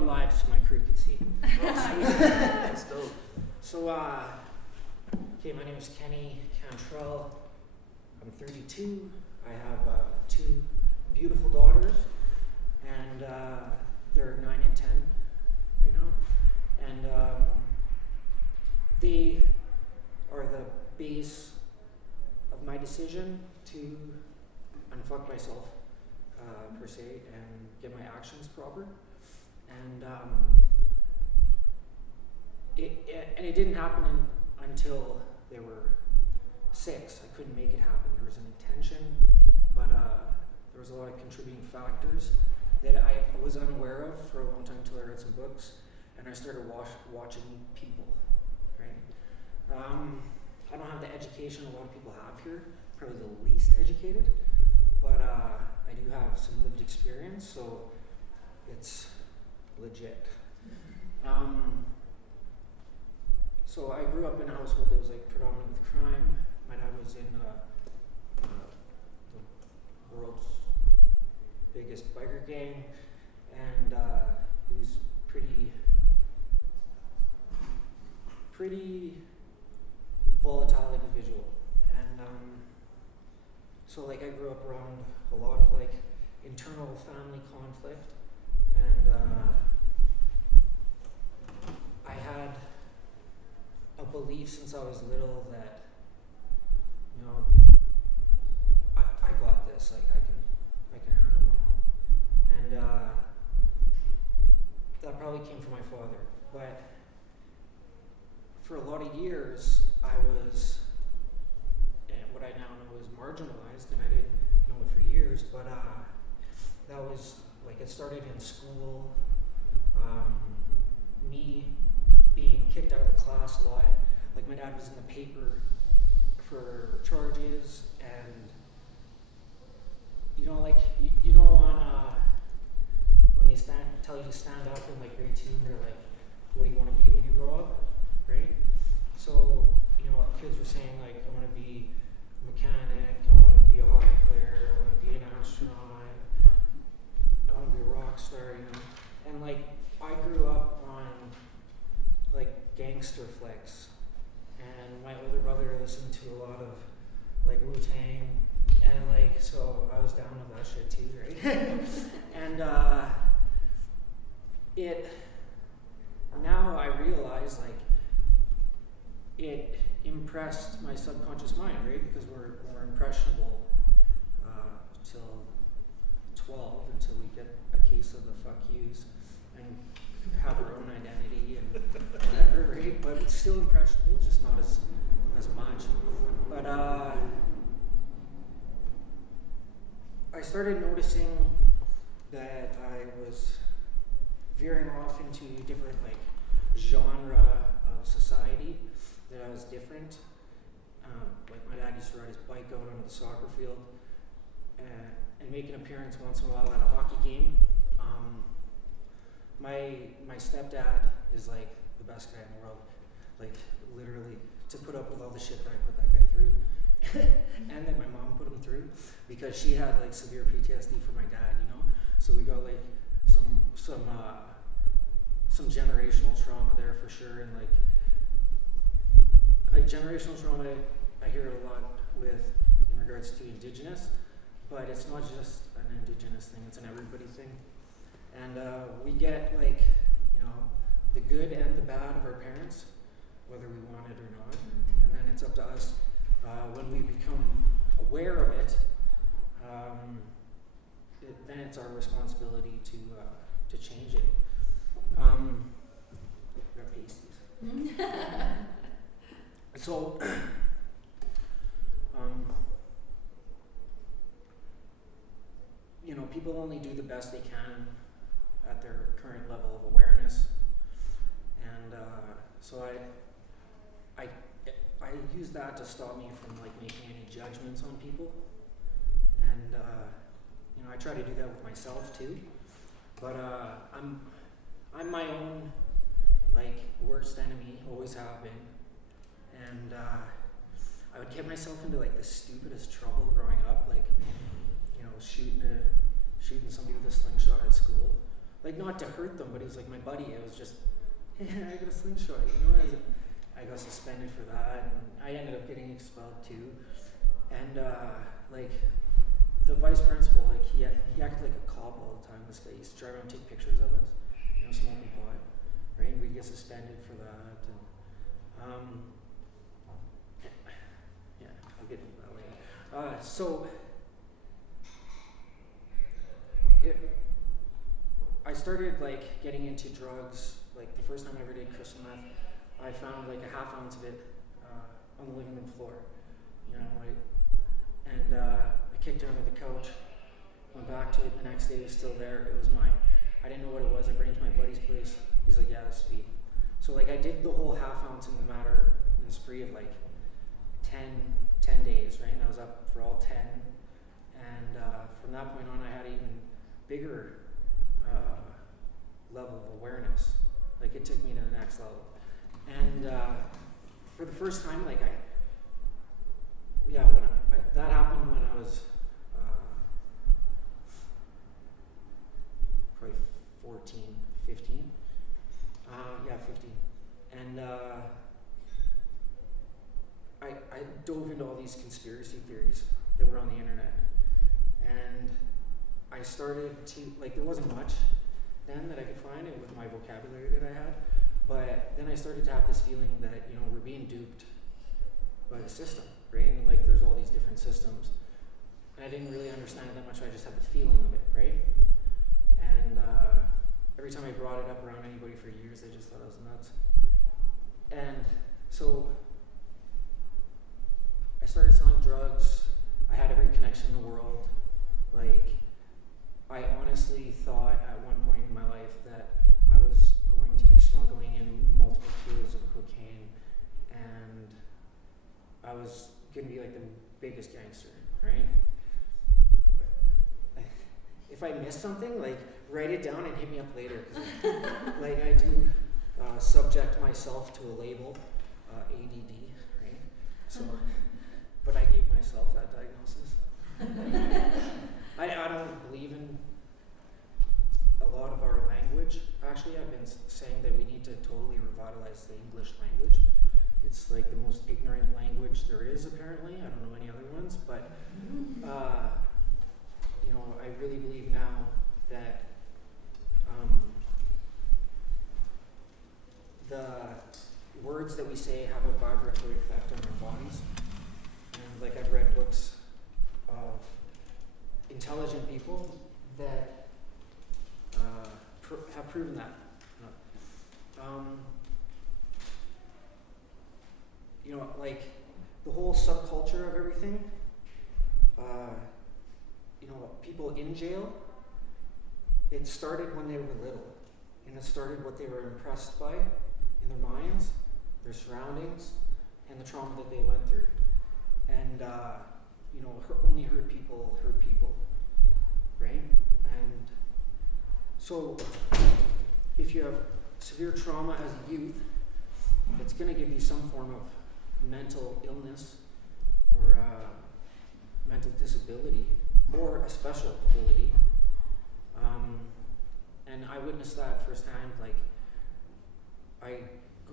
going live so my crew could see. That's dope. So, okay, my name is Kenny Cantrill. I'm 32. I have 2 beautiful daughters, and they're 9 and 10, you know, and they are the base of my decision to unfuck myself, per se, and get my actions proper. And it didn't happen until they were 6. I couldn't make it happen. There was an intention, but there was a lot of contributing factors that I was unaware of for a long time until I read some books and I started watching people, right? I don't have the education a lot of people have here, probably the least educated, but I do have some lived experience, so it's legit. So I grew up in a household that was like predominant with crime. My dad was in the world's biggest biker gang, and he was pretty volatile individual. And so like I grew up around a lot of like internal family conflict, and I had a belief since I was little that, you know, I got this, like I can handle my own. And that probably came from my father. But for a lot of years I was what I now know is marginalized, and I didn't know it for years, but that was like, it started in school, me being kicked out of the class a lot. Like my dad was in the paper for charges, and you know, like you know on when they tell you to stand up in like grade 2, they're like, what do you want to be when you grow up, right? So you know, kids were saying like, I want to be a mechanic, I want to be a hockey player, I want to be an astronaut, I want to be a rock star, you know. And like I grew up on like gangster flicks, and my older brother listened to a lot of like Wu-Tang, and like, so I was down with that shit too, right? And it now I realize like it impressed my subconscious mind, right? Because we're impressionable till 12, until we get a case of the fuck yous and have our own identity and whatever, right? But it's still impressionable, just not as much. But I started noticing that I was veering off into different like genre of society, that I was different. Like my dad used to ride his bike out onto the soccer field and make an appearance once in a while at a hockey game. My stepdad is like the best guy in the world, like literally, to put up with all the shit that I put that guy through and that my mom put him through, because she had like severe PTSD from my dad, you know. So we got like some generational trauma there for sure. And like generational trauma, I hear it a lot with in regards to Indigenous, but it's not just an Indigenous thing, it's an everybody thing. And we get like, you know, the good and the bad of our parents, whether we want it or not. And then it's up to us when we become aware of it, then it's our responsibility to change it. Got pasties. So, you know, people only do the best they can at their current level of awareness, and so I use that to stop me from like making any judgments on people, and you know, I try to do that with myself too, but I'm my own like worst enemy, always have been, and I would get myself into like the stupidest trouble growing up, like, you know, shooting somebody with a slingshot at school. like not to hurt them, but he was like my buddy. It was just, I got a slingshot, you know. I got suspended for that, and I ended up getting expelled too. And like the vice principal, like he acted like a cop all the time. This guy used to drive around and take pictures of us, you know, smoking pot. Right, and we'd get suspended for that, and yeah, I'll get into that later. So I started like getting into drugs. Like the first time I ever did crystal meth, I found like a half ounce of it on the living room floor. You know, I kicked it under the couch, went back to it. The next day it was still there. It was mine. I didn't know what it was. I bring it to my buddy's place. He's like, yeah, that's sweet. So like I did the whole half ounce in a spree of like 10 days, right? And I was up for all 10. And from that point on, I had an even bigger level of awareness. Like it took me to the next level. And for the first time, like that happened when I was probably 14, 15. 15. And I dove into all these conspiracy theories that were on the internet. And I started to, like, there wasn't much then that I could find it with my vocabulary that I had. But then I started to have this feeling that, you know, we're being duped by the system, right? And like there's all these different systems. And I didn't really understand it that much, I just had the feeling of it, right? And every time I brought it up around anybody for years, they just thought I was nuts. And so I started selling drugs. I had every connection in the world. Like, I honestly thought at one point in my life that I was going to be smuggling in multiple kilos of cocaine, and I was going to be like the biggest gangster, right? If I miss something, like, write it down and hit me up later. 'Cause like I do subject myself to a label, ADD, right? So, but I gave myself that diagnosis. I don't believe in a lot of our language. Actually, I've been saying that we need to totally revitalize the English language. It's like the most ignorant language there is, apparently. I don't know any other ones, but you know, I really believe now that the words that we say have a vibratory effect on our bodies. And like I've read books of intelligent people that have proven that. You know, like the whole subculture of everything, you know, people in jail, it started when they were little, and it started what they were impressed by in their minds, their surroundings, and the trauma that they went through. And, you know, only hurt people, right? And so if you have severe trauma as a youth, it's going to give you some form of mental illness or mental disability or a special ability. And I witnessed that firsthand. Like, I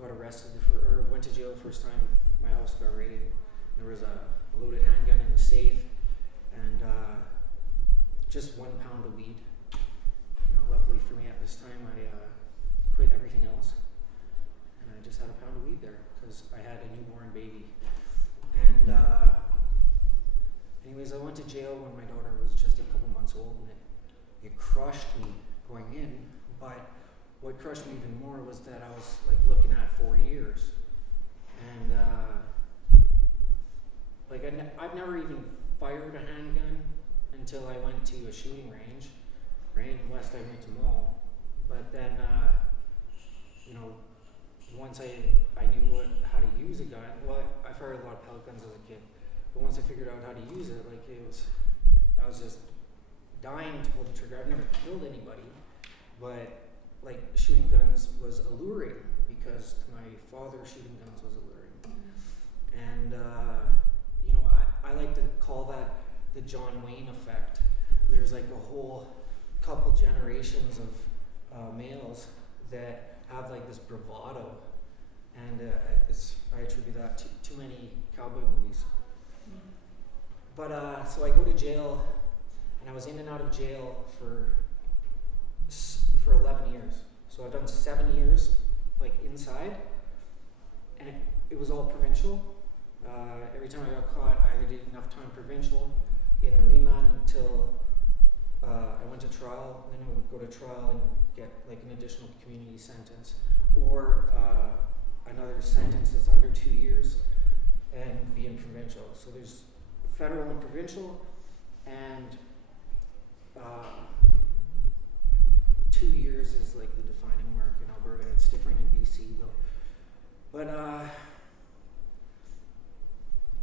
got arrested or went to jail the first time my house got raided. There was a loaded handgun in the safe and just 1 pound of weed. You know, luckily for me at this time, I quit everything else, and I just had a pound of weed there because I had a newborn baby. And anyways, I went to jail when my daughter was just a couple months old, and it crushed me going in. But what crushed me even more was that I was like looking at 4 years, and like I've never even fired a handgun until I went to a shooting range, right in West Edmonton Mall. But then, you know, once I knew how to use a gun, well, I fired a lot of pellet guns as a kid, but once I figured out how to use it, like I was just dying to pull the trigger. I've never killed anybody, but like shooting guns was alluring because to my father, shooting guns was alluring. And you know, I like to call that the John Wayne effect. There's like a whole couple generations of males that have like this bravado, and I attribute that to too many cowboy movies. But so I go to jail, and I was in and out of jail for 11 years. So I've done 7 years like inside, and it was all provincial. Every time I got caught, I either did enough time provincial in the remand until I went to trial, and then I would go to trial and get like an additional community sentence, or another sentence that's under 2 years and be in provincial. So there's federal and provincial, and 2 years is like the defining mark in Alberta. It's different in BC though. But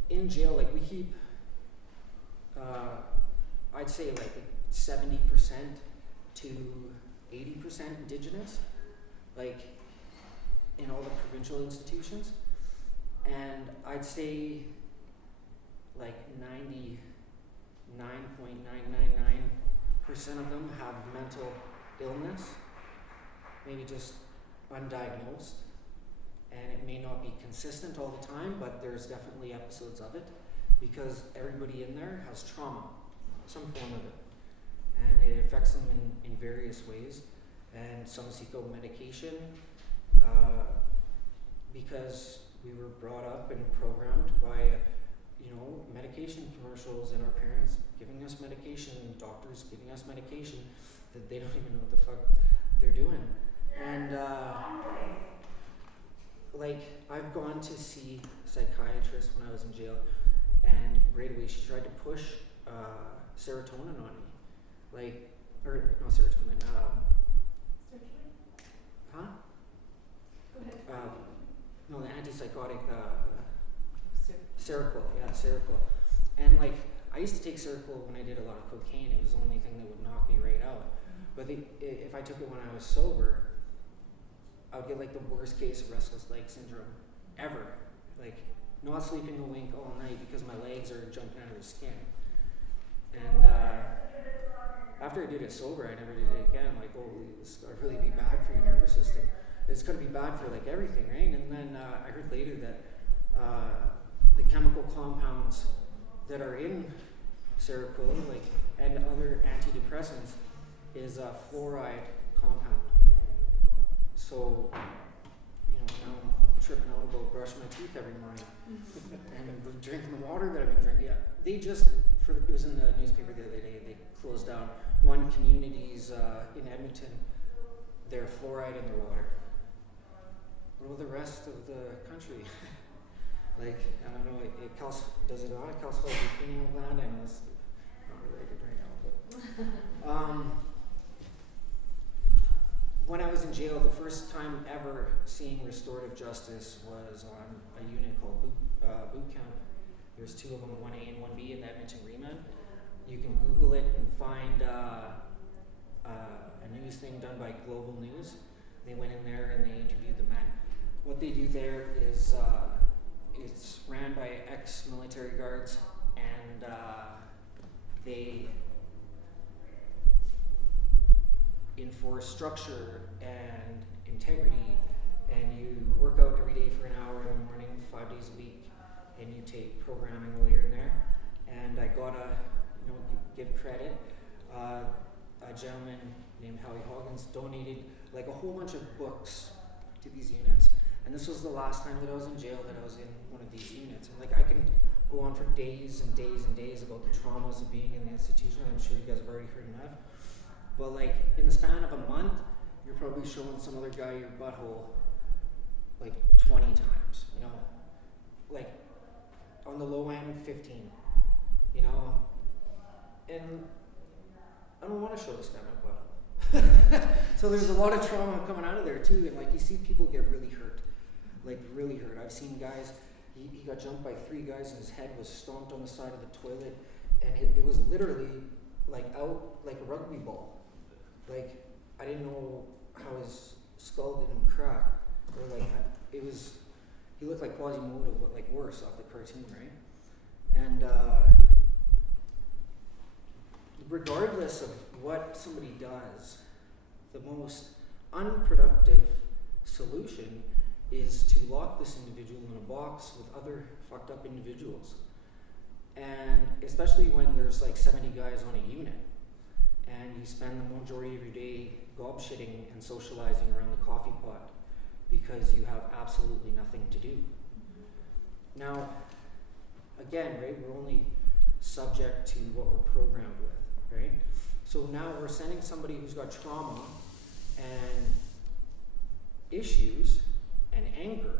in jail, like we keep, I'd say like 70% to 80% Indigenous, like in all the provincial institutions, and I'd say like 99.999% of them have mental illness, maybe just undiagnosed, and it may not be consistent all the time, but there's definitely episodes of it, because everybody in there has trauma, some form of it, and it affects them in various ways, and some seek out medication because we were brought up and programmed by medication commercials, and our parents giving us medication, doctors giving us medication that they don't even know what the fuck they're doing. And like I've gone to see a psychiatrist when I was in jail, and right away she tried to push serotonin on me, like, or no serotonin, huh? Go ahead. No, the antipsychotic, Seroquel, yeah, Seroquel. And like, I used to take Seroquel when I did a lot of cocaine. It was the only thing that would knock me right out. But if I took it when I was sober, I would get like the worst case of restless leg syndrome ever. Like, not sleeping a wink all night because my legs are jumping out of the skin. And after I did it sober, I never did it again. I'm like, oh, this is gonna really be bad for your nervous system. It's gonna be bad for like everything, right? And then I heard later that the chemical compounds that are in Seroquel, like, and other antidepressants, is a fluoride compound. So, now I'm tripping out about brushing my teeth every morning, and I'm drinking the water that I've been drinking. Yeah, they just it was in the newspaper the other day. They closed down one community's in Edmonton, their fluoride in their water. What about the rest of the country? Like, I don't know, does it not calcify the pineal gland? I know it's not related right now, but when I was in jail, the first time ever seeing restorative justice was on a unit called boot camp. There's two of them, 1A and 1B in the Edmonton remand. You can Google it and find a news thing done by Global News. They went in there and they interviewed the men. What they do there is it's ran by ex-military guards, and they enforce structure and integrity, and you work out every day for an hour in the morning, 5 days a week, and you take programming while you're in there. And I gotta, give credit. A gentleman named Howie Hoggins donated like a whole bunch of books to these units. And this was the last time that I was in jail that I was in one of these units. And like, I can go on for days and days and days about the traumas of being in the institution. I'm sure you guys have already heard enough. But like, in the span of a month, you're probably showing some other guy your butthole like 20 times, like on the low end, 15, and I don't want to show this guy my butthole. So there's a lot of trauma coming out of there too, and like, you see people get really hurt. Like, really hurt. I've seen guys, he got jumped by 3 guys and his head was stomped on the side of the toilet, and it was literally like out like a rugby ball. Like, I didn't know how his skull didn't crack, or like, he looked like Quasimodo, but like worse off the cartoon, right? And regardless of what somebody does, the most unproductive solution is to lock this individual in a box with other fucked up individuals. And especially when there's like 70 guys on a unit and you spend the majority of your day gob shitting and socializing around the coffee pot because you have absolutely nothing to do. Now, again, right, we're only subject to what we're programmed with, right? So now we're sending somebody who's got trauma and issues and anger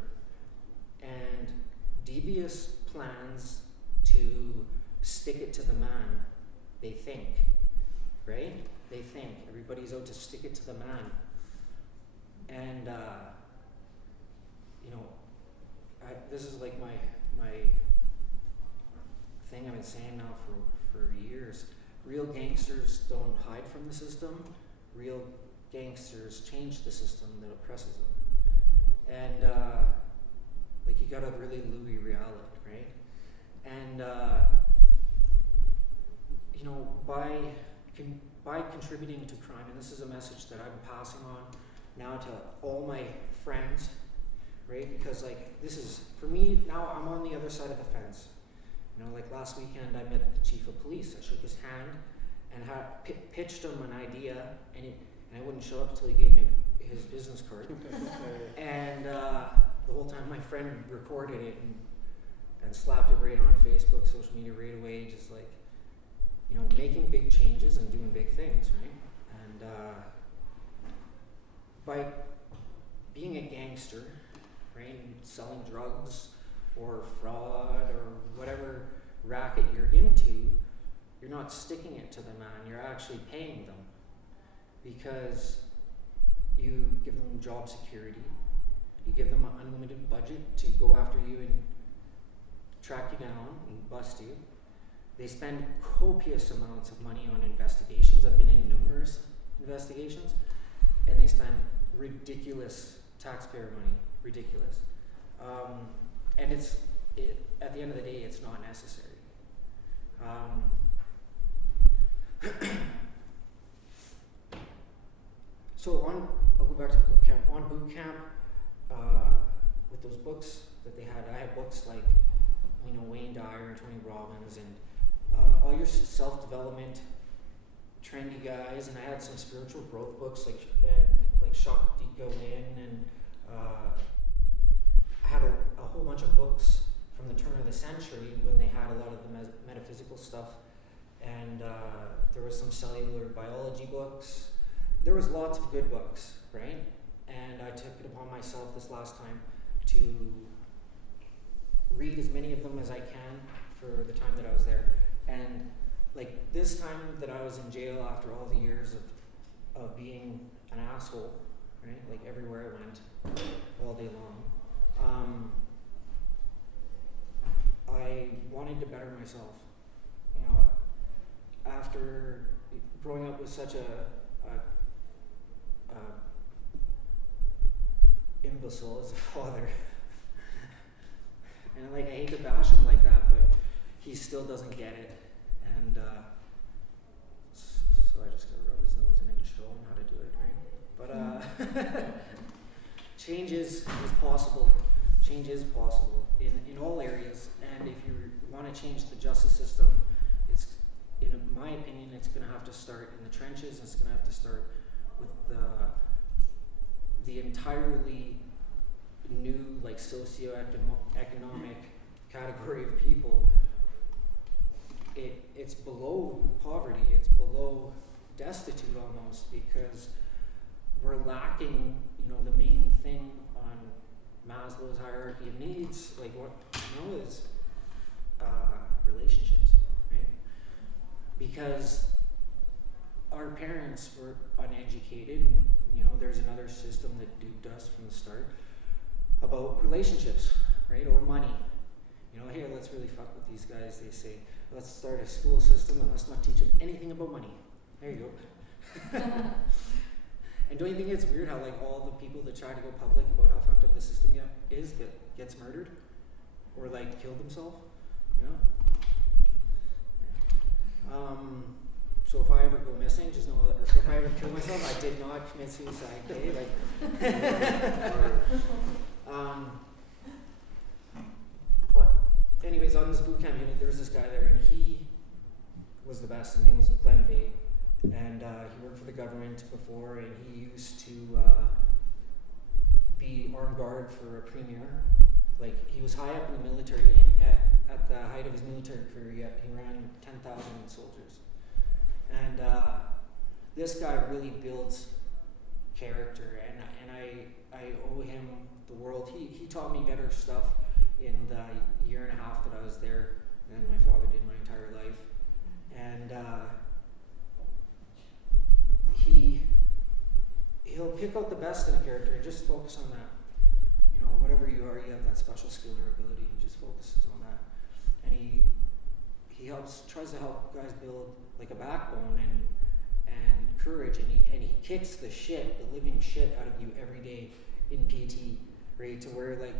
and devious plans to stick it to the man, they think, right? They think everybody's out to stick it to the man. And, this is like my thing I've been saying now for years. Real gangsters don't hide from the system. Real gangsters change the system that oppresses them. And you gotta really Louis Real it, right? And by contributing to crime, and this is a message that I'm passing on now to all my friends, right? Because this is, for me, now I'm on the other side of the fence. Last weekend I met the chief of police. I shook his hand and pitched him an idea, and I wouldn't show up till he gave me his business card. And the whole time my friend recorded it and slapped it right on Facebook, social media right away, just making big changes and doing big things, right? And by being a gangster, right, selling drugs or fraud or whatever racket you're into, you're not sticking it to the man, you're actually paying them because you give them job security, you give them an unlimited budget to go after you and track you down and bust you. They spend copious amounts of money on investigations. I've been in numerous investigations, and they spend ridiculous taxpayer money, ridiculous. And at the end of the day, it's not necessary. I'll go back to boot camp. On boot camp, with those books that they had, I had books like, Wayne Dyer and Tony Robbins and all your self-development, trendy guys, and I had some spiritual growth books like Shakti Goin, and I had a whole bunch of books from the turn of the century when they had a lot of the metaphysical stuff, and there was some cellular biology books. There was lots of good books, right? And I took it upon myself this last time to read as many of them as I can for the time that I was there. And this time that I was in jail after all the years of being an asshole, right? Everywhere I went, all day long, I wanted to better myself. After growing up with such a imbecile as a father, and I hate to bash him like that, but he still doesn't get it, and so I just gotta rub his nose in it and show him how to do it, right? But change is possible. Change is possible in all areas, and if you want to change the justice system, it's, in my opinion, it's going to have to start in the trenches. It's going to have to start with the entirely new socioeconomic category of people. It's below poverty. It's below destitute almost, because we're lacking, the main thing on Maslow's hierarchy of needs, is relationships, right? Because our parents were uneducated, and there's another system that duped us from the start about relationships, right? Or money. Hey, let's really fuck with these guys. They say, let's start a school system and let's not teach them anything about money. There you go. And don't you think it's weird how all the people that try to go public about how fucked up the system gets murdered or killed themselves? so if I ever go missing, just know that, or if I ever kill myself, I did not commit suicide, okay? But anyways, on this boot camp unit, there was this guy there, and he was the best. His name was Glenn Vay, and he worked for the government before, and he used to be armed guard for a premier. Like, he was high up in the military. At the height of his military career, he ran 10,000 soldiers. And this guy really builds character, and I owe him the world. He taught me better stuff in the year and a half that I was there than my father did my entire life. And he'll pick out the best in a character and just focus on that. You know, whatever you are, you have that special skill or ability. He just focuses on that, and he tries to help guys build like a backbone and courage, and he kicks the living shit out of you every day in PT, right? To where like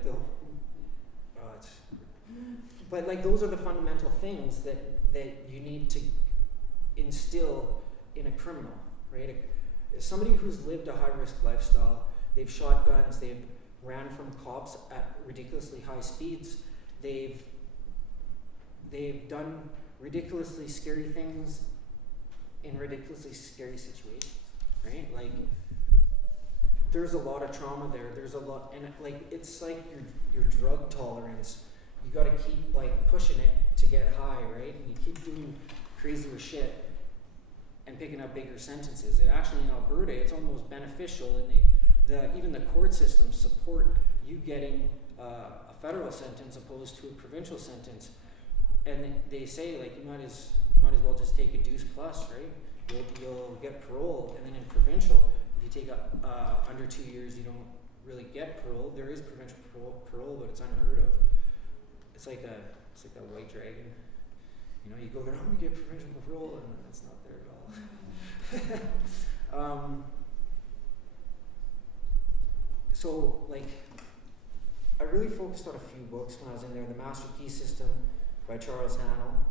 but like those are the fundamental things that you need to instill in a criminal, right? Somebody who's lived a high-risk lifestyle, they've shot guns, they've ran from cops at ridiculously high speeds, they've done ridiculously scary things in ridiculously scary situations, right? Like, there's a lot of trauma there. There's a lot, and like it's like your drug tolerance. You got to keep like pushing it to get high, right? And you keep doing crazier shit and picking up bigger sentences. And actually, in Alberta, it's almost beneficial, and even the court systems support you getting a federal sentence opposed to a provincial sentence. And they say like you might as well just take a deuce plus, right? You'll get parole, and then in provincial, if you take under 2 years, you don't really get parole. There is provincial parole, but it's unheard of. It's like that white dragon. You know, you go there, I'm gonna get provincial parole, and it's not there at all. So like, I really focused on a few books when I was in there. The Master Key System by Charles Hannell,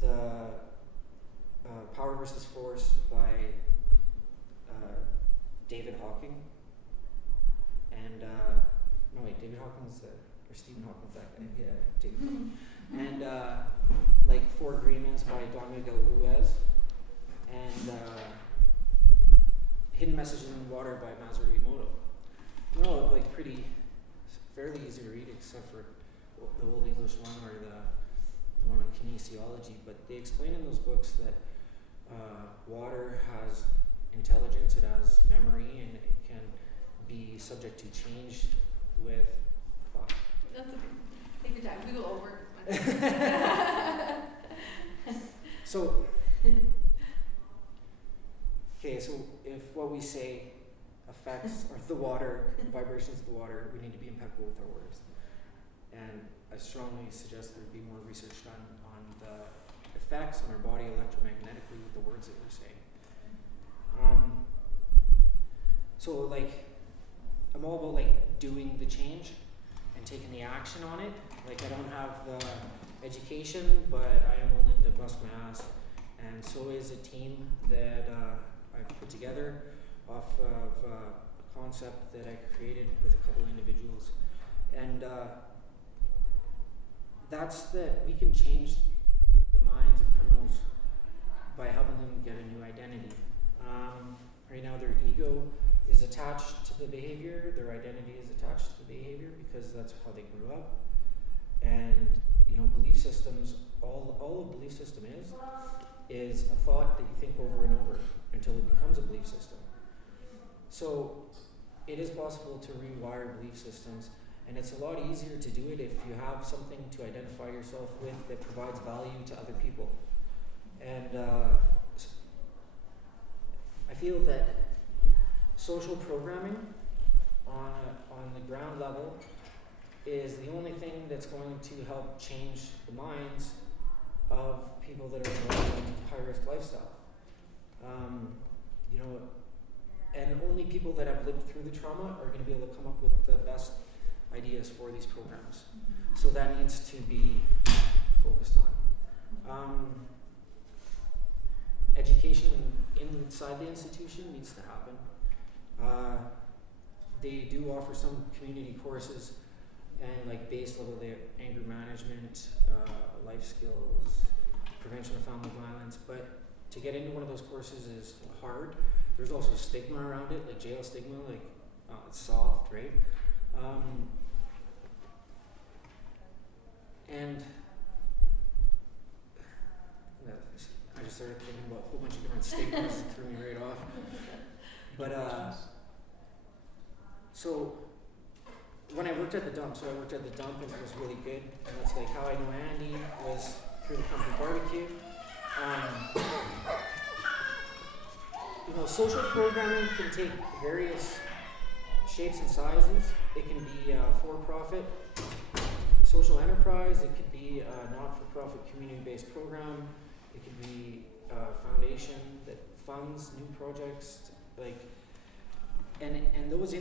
the Power versus Force by David Hawking, and David Hawkins or Stephen Hawkins, that guy, yeah, David Hawkins, and like Four Agreements by Don Miguel Ruiz, and Hidden Messages in the Water by Masaru Emoto. They're all like fairly easy to read, except for the Old English one or the one on kinesiology, but they explain in those books that water has intelligence, it has memory, and it can be subject to change with thought. That's okay. Take your time. We go over. So, so if what we say affects the water, vibrations of the water, we need to be impeccable with our words. And I strongly suggest there be more research done on the effects on our body electromagnetically with the words that we're saying. So like, I'm all about like doing the change and taking the action on it. Like, I don't have the education, but I am willing to bust my ass. And so is a team that I've put together off of a concept that I created with a couple individuals. And that's that we can change the minds of criminals by helping them get a new identity. Right now their ego is attached to the behavior, their identity is attached to the behavior because that's how they grew up. And belief systems, all a belief system is a thought that you think over and over until it becomes a belief system. So it is possible to rewire belief systems, and it's a lot easier to do it if you have something to identify yourself with that provides value to other people. And I feel that social programming on the ground level is the only thing that's going to help change the minds of people that are involved in high-risk lifestyle. And only people that have lived through the trauma are going to be able to come up with the best ideas for these programs. So that needs to be focused on. education inside the institution needs to happen. They do offer some community courses and like base level there, anger management, life skills, prevention of family violence, but to get into one of those courses is hard. There's also stigma around it, like jail stigma, like it's soft, right? And I just started thinking about a whole bunch of different stigmas that threw me right off. But so when I worked at the dump, and it was really good. And that's like how I know Andy was through the company barbecue. You know, social programming can take various shapes and sizes. It can be for-profit, social enterprise. It could be a not-for-profit community-based program. It could be a foundation that funds new projects, like, and those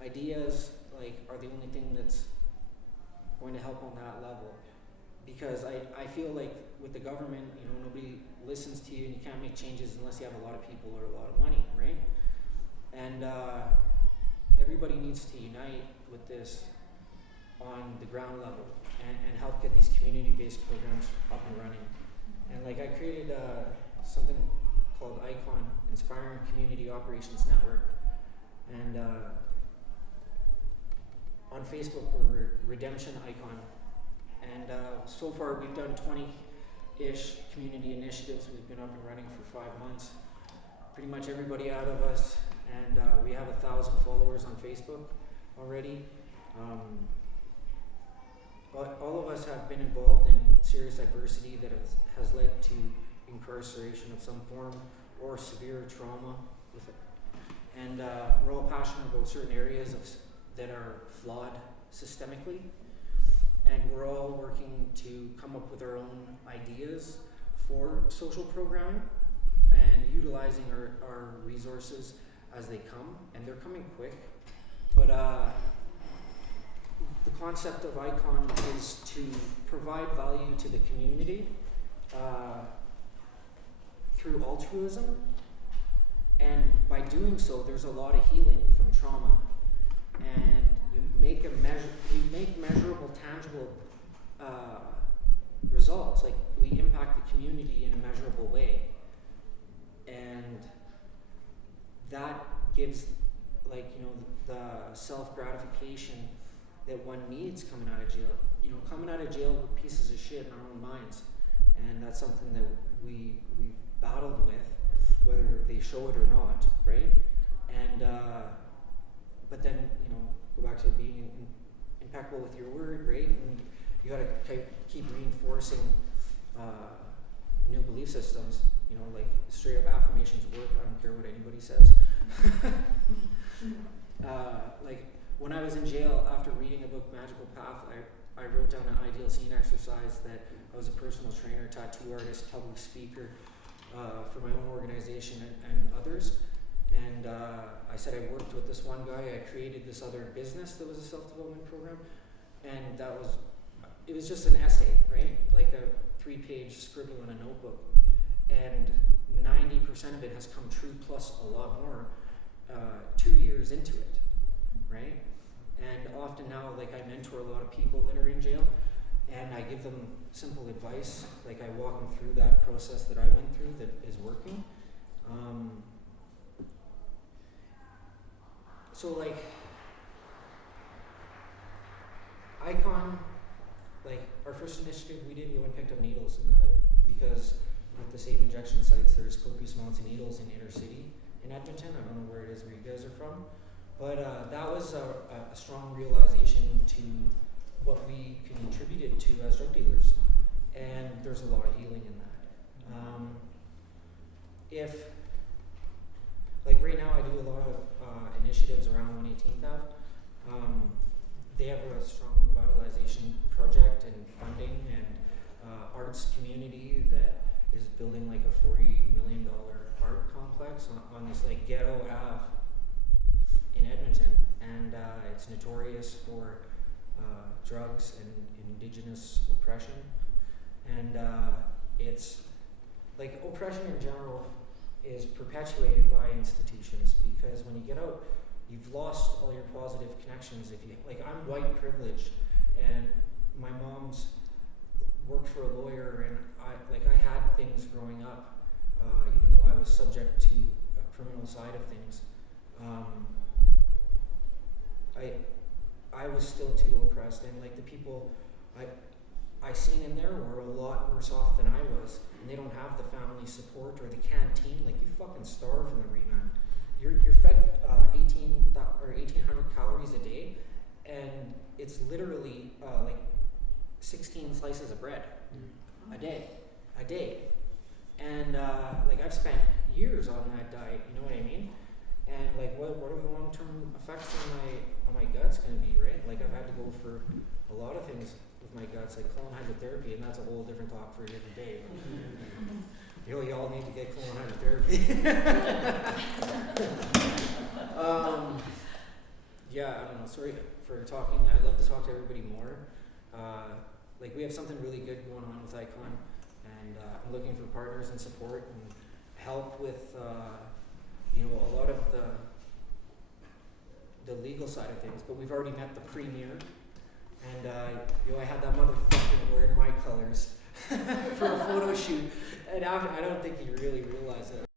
ideas like are the only thing that's going to help on that level. Because I feel like with the government, you know, nobody listens to you and you can't make changes unless you have a lot of people or a lot of money, right? And everybody needs to unite with this on the ground level and help get these community-based programs up and running. And like I created something called ICON, Inspiring Community Operations Network. And on Facebook we're Redemption Icon. And so far we've done 20-ish community initiatives. We've been up and running for 5 months. Pretty much everybody out of us, and we have 1,000 followers on Facebook already. But all of us have been involved in serious adversity that has led to incarceration of some form or severe trauma with it. And we're all passionate about certain areas that are flawed systemically. And we're all working to come up with our own ideas for social programming and utilizing our resources as they come. And they're coming quick. But the concept of ICON is to provide value to the community through altruism. And by doing so, there's a lot of healing from trauma. And you make measurable, tangible results. Like we impact the community in a measurable way, and that gives, like, you know, the self-gratification that one needs coming out of jail. You know, coming out of jail with pieces of shit in our own minds, and that's something that we've battled with, whether they show it or not, right? And but then, you know, go back to being impeccable with your word, right? And you gotta keep reinforcing new belief systems. You know, like straight up affirmations work. I don't care what anybody says. Like when I was in jail, after reading a book, Magical Path, I wrote down an ideal scene exercise that I was a personal trainer, tattoo artist, public speaker for my own organization and others. And I said I worked with this one guy. I created this other business that was a self-development program, and it was just an essay, right? Like a 3-page scribble in a notebook, and 90% of it has come true, plus a lot more 2 years into it, right? And often now, like, I mentor a lot of people that are in jail, and I give them simple advice. Like I walk them through that process that I went through that is working. So like ICON, like our first initiative we did, we went and picked up needles in the hood, because with the safe injection sites there's copious amounts of needles in inner city in Edmonton. I don't know where it is where you guys are from, but that was a strong realization to what we contributed to as drug dealers, and there's a lot of healing in that. If like right now I do a lot of initiatives around 118th Ave. They have a strong revitalization project and funding and arts community that is building like a $40 million art complex on this like ghetto Ave in Edmonton, and it's notorious for drugs and indigenous oppression, and it's like oppression in general is perpetuated by institutions, because when you get out, you've lost all your positive connections. If you like, I'm white privileged, and my mom's worked for a lawyer, and I had things growing up, even though I was subject to a criminal side of things. I was still too oppressed, and like the people I seen in there were a lot worse off than I was, and they don't have the family support or the canteen. Like, you fucking starve in the Reman. You're fed 1,800 calories a day, and it's literally like 16 slices of bread a day. And like, I've spent years on that diet. You know what I mean? And like, what are the long-term effects on my guts going to be, right? Like, I've had to go for a lot of things with my guts, like colon hydrotherapy, and that's a whole different talk for a different day. You all need to get colon hydrotherapy. Yeah, I don't know. Sorry for talking. I'd love to talk to everybody more. Like, we have something really good going on with Icon, and I'm looking for partners and support and help with a lot of the legal side of things. But we've already met the premier, and I had that motherfucker wearing my colors for a photo shoot, and I don't think he really realized that